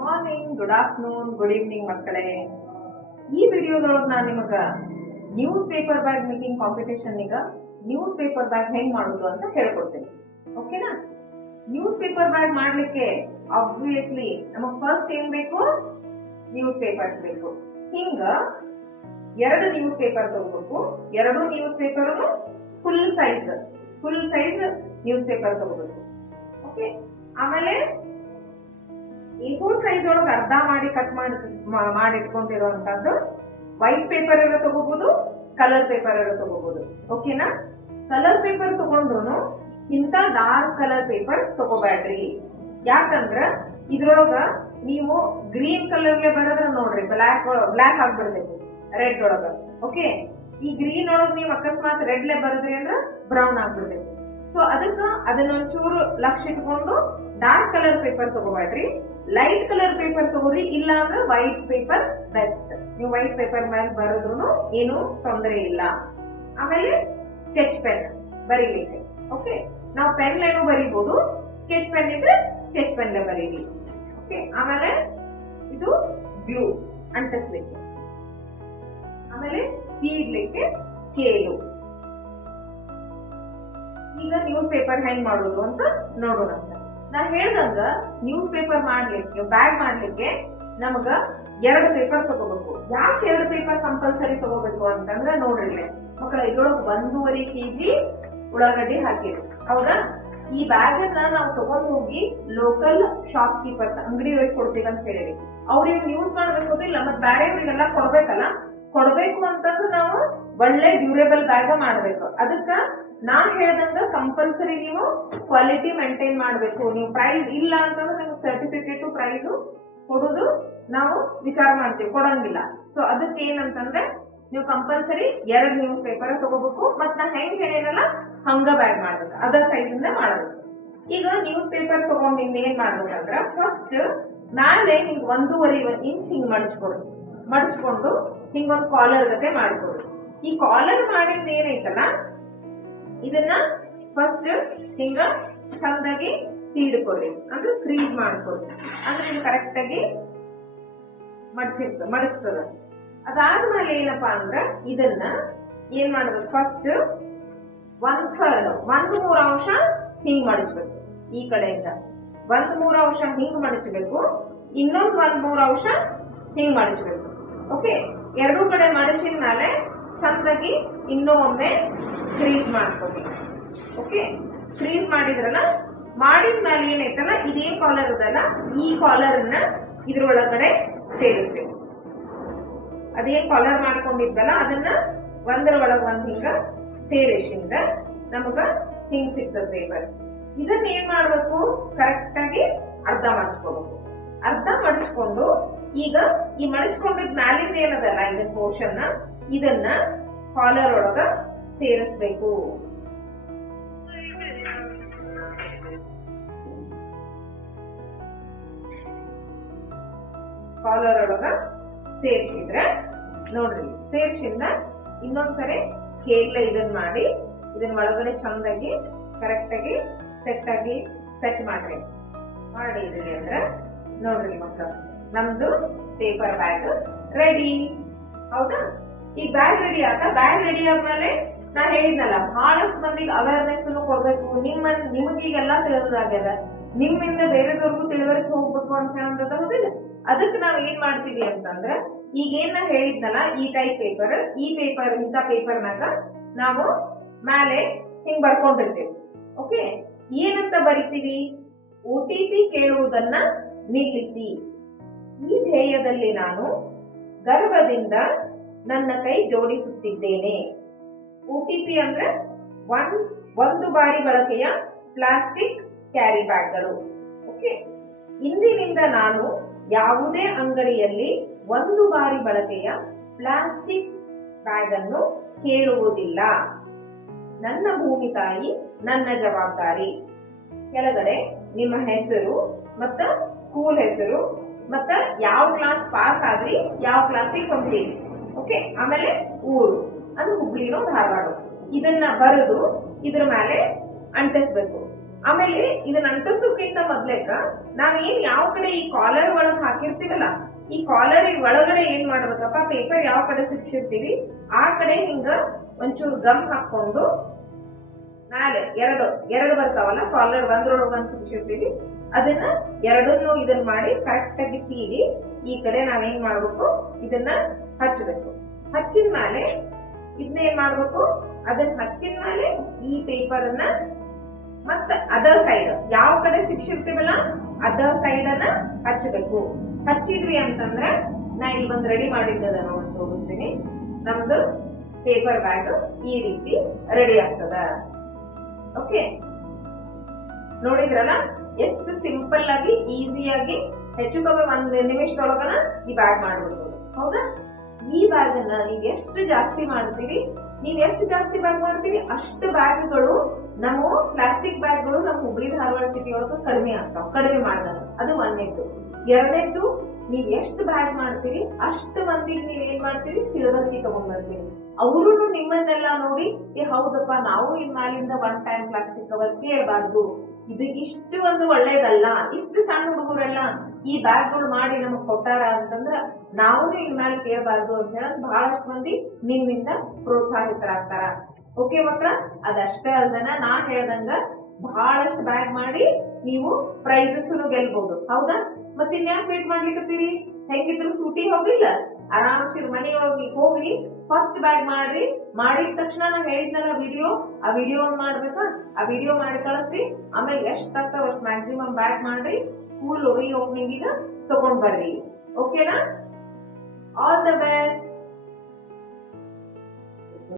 Morning good afternoon good evening ಮಕ್ಕಳೇ. ಈ ವಿಡಿಯೋದೊಳಗೆ ನಾನು ನಿಮಗ news paper bag making competition ಈಗ ನ್ಯೂಸ್ ಪೇಪರ್ ಬ್ಯಾಗ್ ಹೆಂಗ್ ಮಾಡೋದು ಅಂತ ಹೇಳ್ಕೊಡ್ತೀನಿ. ಓಕೆನಾ ನ್ಯೂಸ್ ಪೇಪರ್ ಬ್ಯಾಗ್ ಮಾಡ್ಲಿಕ್ಕೆ ಆಬ್ವಿಯಸ್ಲಿ ನಮಗ್ ಫಸ್ಟ್ ಏನ್ ಬೇಕು? ನ್ಯೂಸ್ ಪೇಪರ್ಸ್ ಬೇಕು. ಹಿಂಗ ಎರಡು ನ್ಯೂಸ್ ಪೇಪರ್ ತಗೋಬೇಕು. ಎರಡು news paper full size full size news paper ತಗೋಬೇಕು. ಓಕೆ ಆಮೇಲೆ ಈ ಸೈಜ್ ಒಳಗೆ ಅರ್ಧ ಮಾಡಿ ಕಟ್ ಮಾಡಿ ಮಾಡಿ ಇಟ್ಕೊಂಡಿರುವಂತದ್ದು ವೈಟ್ ಪೇಪರ್ ಎಲ್ಲ ತಗೋಬಹುದು ಕಲರ್ ಪೇಪರ್ ಎಲ್ಲ ತಗೋಬಹುದು ಓಕೆನಾ ಕಲರ್ ಪೇಪರ್ ತಗೊಂಡ್ರು ಇಂತ ಡಾರ್ಕ್ ಕಲರ್ ಪೇಪರ್ ತಗೋಬೇಡ್ರಿ. ಯಾಕಂದ್ರ ಇದ್ರೊಳಗ ನೀವು ಗ್ರೀನ್ ಕಲರ್ಲೆ ಬರೋದ್ರ ನೋಡ್ರಿ ಬ್ಲಾಕ್ ಬ್ಲಾಕ್ ಆಗ್ಬಿಡ್ತೈತಿ ರೆಡ್ ಒಳಗ. ಓಕೆ ಈ ಗ್ರೀನ್ ಒಳಗ್ ನೀವು ಅಕಸ್ಮಾತ್ ರೆಡ್ಲೆ ಬರದ್ರಿ ಅಂದ್ರ ಬ್ರೌನ್ ಆಗ್ಬಿಡ್ತೈತಿ. ಸೊ ಅದಕ್ಕ ಅದನ್ನ ಒಂಚೂರು ಲಕ್ಷ ಇಟ್ಕೊಂಡು ಡಾರ್ಕ್ ಕಲರ್ ಪೇಪರ್ ತಗೋಬೇಡ್ರಿ. ಲೈಟ್ ಕಲರ್ ಪೇಪರ್ ತಗೋರಿ ಇಲ್ಲ ಅಂದ್ರೆ ವೈಟ್ ಪೇಪರ್ ಬೆಸ್ಟ್ ನೀವು ವೈಟ್ ಪೇಪರ್ ಮೇಲೆ ಬರೆದ್ರು ಏನು ತೊಂದರೆ ಇಲ್ಲ. ಆಮೇಲೆ ಸ್ಕೆಚ್ ಪೆನ್ ಬರೀಲಿಕ್ಕೆ. ಓಕೆ ನಾವು ಪೆನ್ ಏನೋ ಬರೀಬಹುದು ಸ್ಕೆಚ್ ಪೆನ್ ಇದ್ರೆ ಸ್ಕೆಚ್ ಪೆನ್ ಬರೀಲಿ. ಓಕೆ ಆಮೇಲೆ ಇದು ಬ್ಲೂ ಅಂಟಿಸ್ಲಿಕ್ಕೆ. ಆಮೇಲೆ ತೀಡ್ಲಿಕ್ಕೆ ಸ್ಕೇಲು ಈಗ ನೀವು ಪೇಪರ್ ಹೆಂಗ್ ಮಾಡೋದು ಅಂತ ನೋಡೋಣ. ನಾ ಹೇಳ್ದಂಗ ನ್ಯೂಸ್ ಪೇಪರ್ ಮಾಡ್ಲಿಕ್ಕೆ ಬ್ಯಾಗ್ ಮಾಡ್ಲಿಕ್ಕೆ ನಮಗ ಎರಡು ಪೇಪರ್ ತಗೋಬೇಕು. ಯಾಕೆ ಎರಡು ಪೇಪರ್ ಕಂಪಲ್ಸರಿ ತಗೋಬೇಕು ಅಂತಂದ್ರೆ ನೋಡ್ರಿ. ಮಕ್ಕಳ, ಇದ್ರೊಳಗೆ ಒಂದೂವರೆ ಕೆಜಿ ಉಳ್ಳಾಗಡ್ಡಿ ಹಾಕಿರಿ. ಹೌದಾ? ಈ ಬ್ಯಾಗ್ ಅನ್ನ ನಾವು ತಗೊಂಡು ಹೋಗಿ ಲೋಕಲ್ ಶಾಪ್ ಕೀಪರ್ಸ್ ಅಂಗಡಿಯವ್ರಿಗೆ ಕೊಡ್ತೀವಿ ಅಂತ ಹೇಳಿರಿ. ಅವ್ರಿಗೆ ಯೂಸ್ ಮಾಡ್ಬೇಕೋದಿಲ್ಲ ಮತ್ತೆ ಬೇರೆಯವ್ರಿಗೆಲ್ಲ ಕೊಡ್ಬೇಕಲ್ಲ. ಕೊಡ್ಬೇಕು ಅಂತಂದ್ರೆ ನಾವು ಒಳ್ಳೆ ಡ್ಯೂರೇಬಲ್ ಬ್ಯಾಗ ಮಾಡ್ಬೇಕು. ಅದಕ್ಕ ನಾನ್ ಹೇಳ್ದಂಗ ಕಂಪಲ್ಸರಿ ನೀವು ಕ್ವಾಲಿಟಿ ಮೇಂಟೈನ್ ಮಾಡಬೇಕು. ನೀವು ಪ್ರೈಸ್ ಇಲ್ಲ ಅಂತಂದ್ರೆ ನಿಮ್ಗೆ ಸರ್ಟಿಫಿಕೇಟ್ ಪ್ರೈಸು ಕೊಡೋದು ನಾವು ವಿಚಾರ ಮಾಡ್ತೀವಿ. ಕೊಡಂಗಿಲ್ಲ. ಸೊ ಅದಕ್ಕೆ ಏನಂತಂದ್ರೆ ನೀವು ಕಂಪಲ್ಸರಿ ಎರಡು ನ್ಯೂಸ್ ಪೇಪರ್ ತಗೋಬೇಕು. ಮತ್ ನಾ ಹೆಂಗ್ ಹೇಳಿರಲ್ಲ ಹಂಗ ಬ್ಯಾಗ್ ಮಾಡ್ಬೇಕು. ಅದರ್ ಸೈಜ್ ಮಾಡಬೇಕು. ಈಗ ನ್ಯೂಸ್ ಪೇಪರ್ ತಗೊಂಡಿಂದ ಏನ್ ಮಾಡ್ಬೇಕಂದ್ರ ಫಸ್ಟ್ ಮ್ಯಾಲೆ ಹಿಂಗ್ ಒಂದೂವರೆ ಇಂಚ್ ಹಿಂಗ್ ಮಡಚ್ಕೊಡು, ಮಡಚ್ಕೊಂಡು ಹಿಂಗೊಂದ್ ಕಾಲರ್ ಗತೆ ಮಾಡ್ಕೊಡು. ಈ ಕಾಲರ್ ಮಾಡಿದ್ ಏನೈತಲ್ಲ ಇದನ್ನ ಫಸ್ಟ್ ಹಿಂಗ ಚಂದಾಗಿ ತೀಡ್ಕೊಳ್ಳಿ. ಅಂದ್ರೆ ಕ್ರೀಸ್ ಮಾಡ್ಕೊಳ್ಳಿ. ಅಂದ್ರೆ ಇದು ಕರೆಕ್ಟ್ ಆಗಿ ಮಡಚಿರ್ತ ಮಡಚ್ತದ ಅದಾದ್ಮೇಲೆ ಏನಪ್ಪಾ ಅಂದ್ರ ಇದನ್ನ ಏನ್ ಮಾಡ್ಬೇಕು? ಫಸ್ಟ್ ಒಂದ್ ಥರ್ಡ್ ಒಂದ್ ಮೂರ್ ಅಂಶ ಹಿಂಗ್ ಮಡಚ್ಬೇಕು ಈ ಕಡೆಯಿಂದ. ಒಂದ್ ಮೂರ್ ಅಂಶ ಹಿಂಗ್ ಮಡಚಬೇಕು ಇನ್ನೊಂದ್ ಒಂದ್ ಮೂರ್ ಅಂಶ ಹಿಂಗ್ ಮಡಚ್ಬೇಕು ಓಕೆ ಎರಡೂ ಕಡೆ ಮಡಚಿದ ಮೇಲೆ ಚಂದಾಗಿ ಇನ್ನೂ ಒಮ್ಮೆ ಕ್ರೀಸ್ ಮಾಡ್ಕೋಬೇಕು. ಓಕೆ ಕ್ರೀಸ್ ಮಾಡಿದ್ರಲ್ಲ ಮಾಡಿದ್ಮೇಲೆ ಏನಾಯ್ತಲ್ಲ, ಇದೇ ಕಾಲರ್ ಇದಲ್ಲ, ಈ ಕಾಲರ್ ಅನ್ನ ಇದ್ರೊಳಗಡೆ ಸೇರಿಸ್ಬೇಕು. ಅದೇ ಕಾಲರ್ ಮಾಡ್ಕೊಂಡಿದ್ವಲ್ಲ, ಅದನ್ನ ಒಂದರ ಒಳಗ ಒಂದ್ ಹಿಂಗ ಸೇರಿಸಿಂದ ನಮಗ ಹಿಂಗ್ ಸಿಗ್ತದ ಪೇಪರ್ ಇದನ್ನ ಏನ್ ಮಾಡ್ಬೇಕು? ಕರೆಕ್ಟ್ ಆಗಿ ಅರ್ಧ ಮಡಚ್ಕೋಬೇಕು. ಅರ್ಧ ಮಡಚ್ಕೊಂಡು, ಈಗ ಈ ಮಡಚ್ಕೊಂಡಿದ್ ಮ್ಯಾಲಿಂದ ಏನದಲ್ಲ ಪೋರ್ಷನ್ ಇದನ್ನ ಕಾಲರ್ ಒಳಗ ಸೇರಿಸ್ಬೇಕು ಕಾಲರ್ ಒಳಗ ಸೇರಿಸಿದ್ರೆ ನೋಡ್ರಿ ಸೇರ್ಸಿಂದ ಇನ್ನೊಂದ್ಸರಿ ಸ್ಕೇಲ್ ಇದನ್ನ ಮಾಡಿ ಇದನ್ನ ಒಳಗಡೆ ಚಂದಾಗಿ ಕರೆಕ್ಟ್ ಆಗಿ ಸೆಟ್ ಆಗಿ ಸೆಟ್ ಮಾಡ್ರಿ. ಅಂದ್ರೆ, ನೋಡ್ರಿ ಮಕ್ಕಳು ನಮ್ದು ಪೇಪರ್ ಬ್ಯಾಗ್ ರೆಡಿ ಹೌದಾ? ಈ ಬ್ಯಾಗ್ ರೆಡಿ ಆತ? ಬ್ಯಾಗ್ ರೆಡಿ ಆದ್ಮೇಲೆ ನಾ ಹೇಳಿದ್ನಲ್ಲ ಬಹಳಷ್ಟು ಮಂದಿಗೆ ಅವೇರ್ನೆಸ್ ಕೊಡ್ಬೇಕು. ನಿಮ್ಮ ನಿಮಗೀಗೆಲ್ಲ ತಿಳಿದಾಗ್ಯದ ನಿಮ್ಮಿಂದ ಬೇರೆದವ್ರಿಗೂ ತಿಳಿವಳಿಕೆ ಹೋಗ್ಬೇಕು ಅಂತ ಹೇಳೋದ್ ಹೌದಿಲ್ಲ? ಅದಕ್ಕೆ ನಾವ್ ಏನ್ ಮಾಡ್ತೀವಿ ಅಂತಂದ್ರೆ ಈಗ ಏನ್ ನಾ ಹೇಳಿದ್ನಲ್ಲ, ಈ ಟೈಪ್ ಪೇಪರ್ ಈ ಪೇಪರ್ ಇಂಥ ಪೇಪರ್ನಾಗ ನಾವು ಮೇಲೆ ಹಿಂಗ್ ಬರ್ಕೊಂಡಿರ್ತೀವಿ. ಓಕೆ ಏನಂತ ಬರಿತೀವಿ? ಒ ಟಿ ಪಿ ಕೇಳುವುದನ್ನ ನಿಲ್ಲಿಸಿ. ಈ ಧ್ಯೇಯದಲ್ಲಿ ನಾನು ಗರ್ವದಿಂದ ನನ್ನ ಕೈ ಜೋಡಿಸುತ್ತಿದ್ದೇನೆ. ಒ ಟಿ ಪಿ ಅಂದ್ರೆ ಒನ್ ಒಂದು ಬಾರಿ ಬಳಕೆಯ ಪ್ಲಾಸ್ಟಿಕ್ ಕ್ಯಾರಿ ಬ್ಯಾಗ್ಗಳು. ಓಕೆ ಇಂದಿನಿಂದ ನಾನು ಯಾವುದೇ ಅಂಗಡಿಯಲ್ಲಿ ಒಂದು ಬಾರಿ ಬಳಕೆಯ ಪ್ಲಾಸ್ಟಿಕ್ ಬ್ಯಾಗ್ ಅನ್ನು ಕೇಳುವುದಿಲ್ಲ. ನನ್ನ ಭೂಮಿ ತಾಯಿ, ನನ್ನ ಜವಾಬ್ದಾರಿ. ಕೆಳಗಡೆ ನಿಮ್ಮ ಹೆಸರು ಮತ್ತ ಸ್ಕೂಲ್ ಹೆಸರು ಮತ್ತ ಯಾವ ಕ್ಲಾಸ್ ಪಾಸ್ ಆದ್ರಿ, ಯಾವ ಕ್ಲಾಸಿಗೆ ಹೊಂಟಿರಿ ಓಕೆ? ಆಮೇಲೆ ಊರು. ಅದು ಹುಬ್ಳಿನೋ ಧಾರವಾಡ. ಇದನ್ನ ಬರೆದು ಇದ್ರ ಮೇಲೆ ಅಂಟಿಸ್ಬೇಕು. ಆಮೇಲೆ ಇದನ್ನ ಅಂಟಿಸೋಕ್ಕಿಂತ ಮೊದ್ಲೇಕ ನಾವೇನ್ ಯಾವ ಕಡೆ ಈ ಕಾಲರ್ ಒಳಗ್ ಹಾಕಿರ್ತೀವಲ್ಲ, ಈ ಕಾಲರ್ ಒಳಗಡೆ ಏನ್ ಮಾಡ್ಬೇಕಪ್ಪ? ಪೇಪರ್ ಯಾವ ಕಡೆ ಸಿಕ್ಸಿರ್ತೀವಿ? ಆ ಕಡೆ ಹಿಂಗ ಒಂಚೂರು ಗಮ್ ಹಾಕೊಂಡು ನಾಳೆ ಎರಡು ಎರಡು ಬರ್ತಾವಲ್ಲ, ಕಾಲರ್ ಒಂದ್ರೊಳಗ ಒಂದ್ ಸಿಕ್ಸಿರ್ತೀವಿ. ಅದನ್ನ ಎರಡನ್ನೂ ಇದನ್ನ ಮಾಡಿ ಕರೆಕ್ಟ್ ಆಗಿ ತೀರಿ. ಈ ಕಡೆ ನಾವೇನ್ ಮಾಡ್ಬೇಕು? ಇದನ್ನ ಹಚ್ಚಬೇಕು. ಹಚ್ಚಿದ ಮೇಲೆ ಇದನ್ನ ಏನ್ ಮಾಡ್ಬೇಕು? ಅದನ್ನ ಹಚ್ಚಿದ ಮೇಲೆ ಈ ಪೇಪರ್ ಅನ್ನ ಮತ್ತ ಅದರ್ ಸೈಡ್ ಯಾವ ಕಡೆ ಸಿಕ್ಸಿರ್ತೀವಲ್ಲ ಅದರ್ ಸೈಡ್ ಅನ್ನ ಹಚ್ಚಬೇಕು. ಹಚ್ಚಿದ್ವಿ ಅಂತಂದ್ರೆ ನಾ ಇಲ್ಲಿ ಬಂದ್ ರೆಡಿ ಮಾಡಿದ್ದದ ನೋಡಿ ತೋರಿಸ್ತೀನಿ. ನಮ್ದು ಪೇಪರ್ ಬ್ಯಾಗ್ ಈ ರೀತಿ ರೆಡಿ ಆಗ್ತದ. ಓಕೆ ನೋಡಿದ್ರಲ್ಲ? ಎಷ್ಟು ಸಿಂಪಲ್ ಆಗಿ ಈಸಿಯಾಗಿ ಹೆಚ್ಚು ಕಮ್ಮಿ ಒಂದ್ ನಿಮಿಷದೊಳಗನ ಈ ಬ್ಯಾಗ್ ಮಾಡ್ಬಿಡ್ಬೋದು. ಹೌದಾ? ಈ ಬ್ಯಾಗ್ ಅನ್ನ ನೀವ್ ಎಷ್ಟು ಜಾಸ್ತಿ ಮಾಡ್ತೀರಿ? ನೀವ್ ಎಷ್ಟು ಜಾಸ್ತಿ ಬ್ಯಾಗ್ ಮಾಡ್ತೀರಿ? ಅಷ್ಟು ಬ್ಯಾಗ್ಗಳು ನಮ್ಮ ಪ್ಲಾಸ್ಟಿಕ್ ಬ್ಯಾಗ್ಗಳು ನಮ್ಮ ಹುಬ್ಳಿ ಧಾರವಾಡ ಸಿಟಿ ಒಳಗ ಕಡಿಮೆ ಆಗ್ತಾವ, ಕಡಿಮೆ ಮಾಡ್ದಾಗ. ಅದು ಒಂದೇದ್ದು. ಎರಡನೇದ್ದು, ನೀವ್ ಎಷ್ಟು ಬ್ಯಾಗ್ ಮಾಡ್ತೀರಿ? ಅಷ್ಟು ಮಂದಿಗೆ ನೀವ್ ಏನ್ ಮಾಡ್ತೀರಿ? ತಿಳುವಂತಿ ತಗೊಂಡ್ಬರ್ತೀರಿ ಅವರು ನಿಮ್ಮನ್ನೆಲ್ಲ ನೋಡಿ, ಏ ಹೌದಪ್ಪ, ನಾವು ಇನ್ಮಾಲಿಂದ ಒನ್ ಟೈಮ್ ಪ್ಲಾಸ್ಟಿಕ್ ಕವರ್ ಕೇಳಬಾರ್ದು. ಇದು ಇಷ್ಟು ಒಂದು ಒಳ್ಳೇದಲ್ಲ, ಇಷ್ಟು ಸಣ್ಣ ಹುಡುಗರೆಲ್ಲ, ಈ ಬ್ಯಾಗ್ಗಳು ಮಾಡಿ ನಮಗ್ ಕೊಟ್ಟಾರ ಅಂತಂದ್ರ ನಾವು ಇನ್ಮೇಲೆ ಕೇಳಬಾರ್ದು ಅಂತ ಹೇಳಕ್ ಬಹಳಷ್ಟು ಮಂದಿ ನಿಮ್ಮಿಂದ ಪ್ರೋತ್ಸಾಹಿತರಾಗ್ತಾರ. ಓಕೆ ಮಕ್ಕಳ ಅದಷ್ಟೇ ಅಲ್ದನ ನಾ ಹೇಳ್ದಂಗ ಬಹಳಷ್ಟು ಬ್ಯಾಗ್ ಮಾಡಿ ನೀವು ಪ್ರೈಸಸ್ ಗೆಲ್ಬಹುದು ಹೌದಾ? ಮತ್ತೆ ಇನ್ಯಾಕ್ ವೇಟ್ ಮಾಡ್ಲಿಕ್ಕತ್ತೀರಿ ಹೆಂಗಿದ್ರು ಸೂಟಿ ಹೋಗಿಲ್ಲ. ಆರಾಮ್ಸಿರ್ ಮನೆಯೊಳಗೆ ಹೋಗ್ರಿ. ಫಸ್ಟ್ ಬ್ಯಾಗ್ ಮಾಡ್ರಿ. ಮಾಡಿದ ತಕ್ಷಣ ನಾ ಹೇಳಿದ್ನಲ್ಲ ವಿಡಿಯೋ ಆ ವಿಡಿಯೋ ಒಂದ್ ಮಾಡ್ಬೇಕಾ? ಆ ವಿಡಿಯೋ ಮಾಡಿ ಕಳಿಸ್ರಿ ಆಮೇಲೆ ಎಷ್ಟ್ ಆಗ್ತಾವ ಅಷ್ಟ್ ಮ್ಯಾಕ್ಸಿಮಮ್ ಬ್ಯಾಗ್ ಮಾಡ್ರಿ. ಸ್ಕೂಲ್ ರೀ ಓಪನಿಂಗ್ ಈಗ ತಗೊಂಡ್ ಬರ್ರಿ. ಓಕೆನಾ ಆಲ್ ದ ಬೆಸ್ಟ್